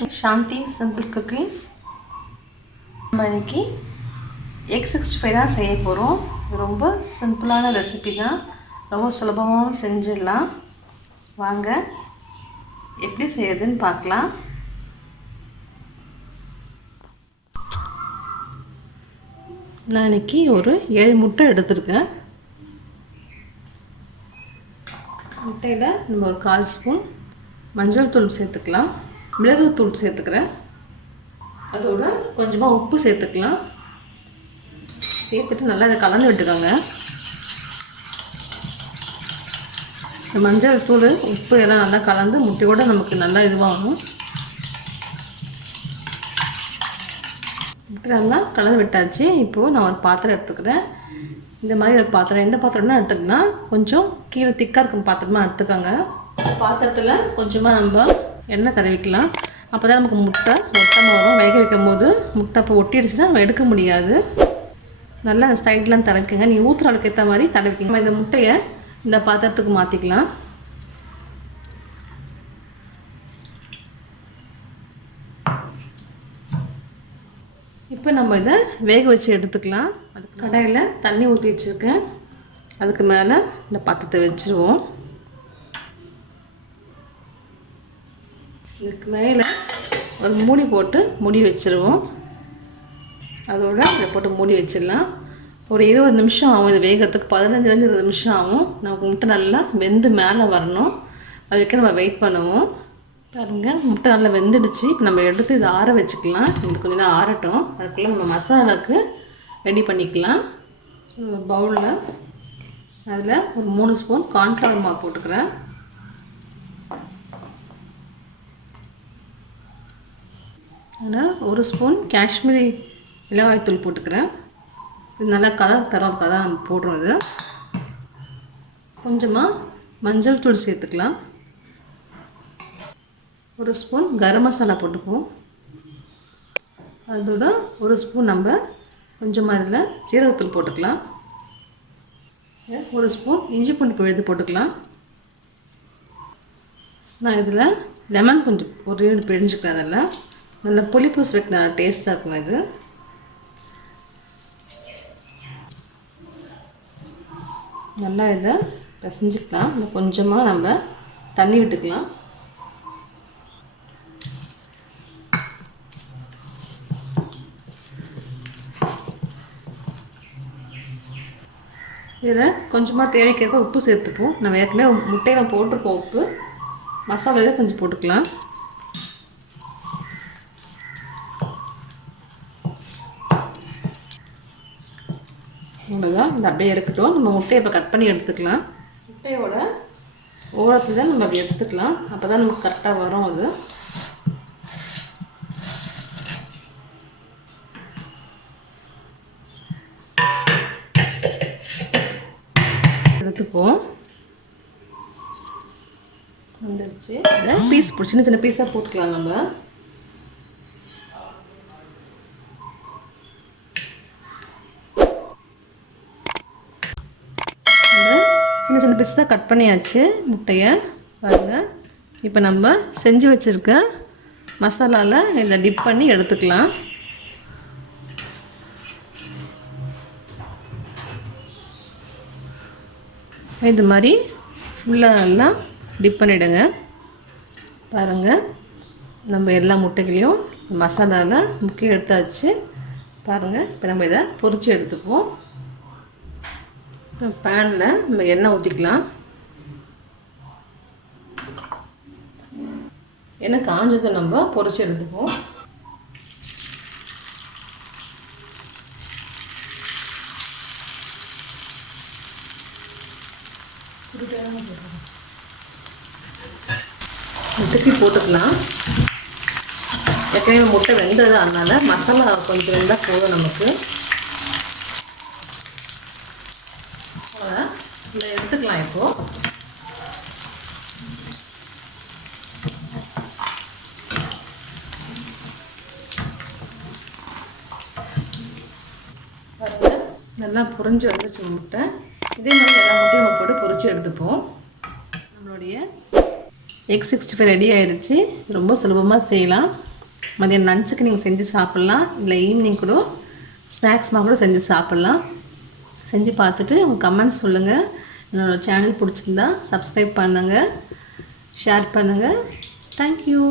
to Shanti Simple Cooking. நம்ம இன்னைக்கு egg 65 தான் செய்ய போகிறோம். இது ரொம்ப சிம்பிளான ரெசிபி தான், ரொம்ப சுலபமாக செஞ்சிடலாம். வாங்க எப்படி செய்யறதுன்னு பார்க்கலாம். நான் இன்னைக்கு ஒரு 7 முட்டை எடுத்திருக்கேன். முட்டையில் நம்ம ஒரு 1/4 ஸ்பூன் மஞ்சள் தூள் சேர்த்துக்கலாம், மிளகுத்தூள் சேர்த்துக்கிறேன், அதோட கொஞ்சமாக உப்பு சேர்த்துக்கலாம். சேர்த்துட்டு நல்லா இதை கலந்து விட்டுக்கோங்க. இந்த மஞ்சள் தூள் உப்பு எல்லாம் நல்லா கலந்து முட்டையோடு நமக்கு நல்லா இதுவாகணும். முட்டை நல்லா கலந்து விட்டாச்சு. இப்போது நான் ஒரு பாத்திரம் எடுத்துக்கிறேன். இந்த மாதிரி ஒரு பாத்திரம், எந்த பாத்திரம்னா எடுத்துக்கலாம், கொஞ்சம் கீழே திக்காக இருக்கும் பாத்திரமா எடுத்துக்கோங்க. பாத்திரத்தில் கொஞ்சமாக நம்ம எண்ணெய் தடவிக்கலாம். அப்போ தான் நமக்கு முட்டை ஒட்டாமல் வரும். வேக வைக்கும் போது முட்டை இப்போ ஒட்டிடுச்சுன்னா நம்ம எடுக்க முடியாது. நல்லா அந்த சைட்லாம் தடவிக்கங்க. நீங்கள் ஊற்றுற அளவுக்கு ஏற்ற மாதிரி தடவிக்கங்க. நம்ம இந்த முட்டையை இந்த பாத்திரத்துக்கு மாற்றிக்கலாம். இப்போ நம்ம இதை வேக வச்சு எடுத்துக்கலாம். அதுக்கு கடாயில் தண்ணி ஊற்றி வச்சுருக்கேன். அதுக்கு மேலே இந்த பாத்திரத்தை வச்சுருவோம். இதுக்கு மேலே ஒரு மூடி போட்டு மூடி வச்சுருவோம். அதோடு இதை போட்டு மூடி வச்சிடலாம். ஒரு 20 நிமிஷம் ஆகும் இது வேகிறதுக்கு. 15 நிமிஷம் ஆகும். நமக்கு முட்டை நல்லா வெந்து மேலே வரணும். அது வரைக்கும் நம்ம வெயிட் பண்ணுவோம். பாருங்கள், முட்டை நல்லா வெந்துடுச்சு. இப்போ நம்ம எடுத்து இதை ஆற வச்சுக்கலாம். இது கொஞ்சம் நேரம் ஆறட்டும். அதுக்குள்ளே நம்ம மசாலாவுக்கு ரெடி பண்ணிக்கலாம். ஸோ பவுலில் அதில் ஒரு 3 ஸ்பூன் கார்ன்ஃப்ளவர் மாவு போட்டுக்கிறேன். அதில் 1 ஸ்பூன் காஷ்மீரி மிளகாய்த்தூள் போட்டுக்கிறேன். இது நல்லா கலர் தரதுக்காக தான் போடுறோம். இது கொஞ்சமாக மஞ்சள் தூள் சேர்த்துக்கலாம். 1 ஸ்பூன் கரம் மசாலா போட்டுப்போம். அதோட 1 ஸ்பூன் நம்ம கொஞ்சமாக இதில் சீரகத்தூள் போட்டுக்கலாம். 1 ஸ்பூன் இஞ்சி பூண்டு விழுது போட்டுக்கலாம். நான் இதில் லெமன் கொஞ்சம் ஒரு பிழிஞ்சுக்கிறேன். அதில் நல்லா புளிப்பு ஸ்வீட் நல்லா டேஸ்ட்டாக இருக்கும். இது நல்லா இதை பிசைஞ்சிக்கலாம். கொஞ்சமாக நம்ம தண்ணி விட்டுக்கலாம். இதில் கொஞ்சமாக தேவைக்கேற்ப உப்பு சேர்த்துப்போம். நம்ம ஏற்கனவே முட்டையில் போட்டிருப்போம் உப்பு. மசாலாவில் கொஞ்சம் போட்டுக்கலாம். அவ்வளோதான், இந்த அப்படியே இருக்கட்டும். நம்ம முட்டையை இப்போ கட் பண்ணி எடுத்துக்கலாம். முட்டையோட ஓரத்தில் தான் நம்ம அப்படி எடுத்துக்கலாம். அப்போ தான் நமக்கு கரெக்டாக வரும். அது எடுத்துப்போம். வந்துடுச்சு. பீஸ் சின்ன சின்ன பீஸாக போட்டுக்கலாம். நம்ம சின்ன சின்ன பீஸாக கட் பண்ணியாச்சு முட்டையை. பாருங்கள், இப்போ நம்ம செஞ்சு வச்சுருக்க மசாலாவில் இதை டிப் பண்ணி எடுத்துக்கலாம். இது மாதிரி ஃபுல்லாக நல்லா டிப் பண்ணிவிடுங்க. பாருங்கள், நம்ம எல்லா முட்டைகளையும் மசாலாவில் முக்கிய எடுத்தாச்சு. பாருங்கள், இப்போ நம்ம இதை பொரித்து எடுத்துப்போம். பேனில் நம்ம எண்ணெய் ஊற்றிக்கலாம். எண்ணெய் காஞ்சதை நம்ம பொரித்து எடுத்துப்போம். திருப்பி போட்டுக்கலாம். ஏற்கனவே முட்டை வெந்தது, அதனால் மசாலா கொஞ்சம் வெந்தால் போதும் நமக்கு. இதை எடுத்துக்கலாம். இப்போது நல்லா பொரிஞ்சு வந்துச்சு முட்டை. இதே மாதிரி எல்லா முட்டையும் போட்டு பொரிச்சு எடுத்துப்போம். நம்மளுடைய எக் 65 ரெடி ஆகிடுச்சு. ரொம்ப சுலபமாக செய்யலாம். மதியம் லஞ்சுக்கு நீங்கள் செஞ்சு சாப்பிட்லாம், இல்லை ஈவினிங் கூட ஸ்நாக்ஸ்மாக கூட செஞ்சு சாப்பிட்லாம். செஞ்சு பார்த்துட்டு உங்கள் கமெண்ட்ஸ் சொல்லுங்கள். என்னோடய சேனல் பிடிச்சிருந்தா சப்ஸ்கிரைப் பண்ணுங்கள், ஷேர் பண்ணுங்கள். தேங்க்யூ.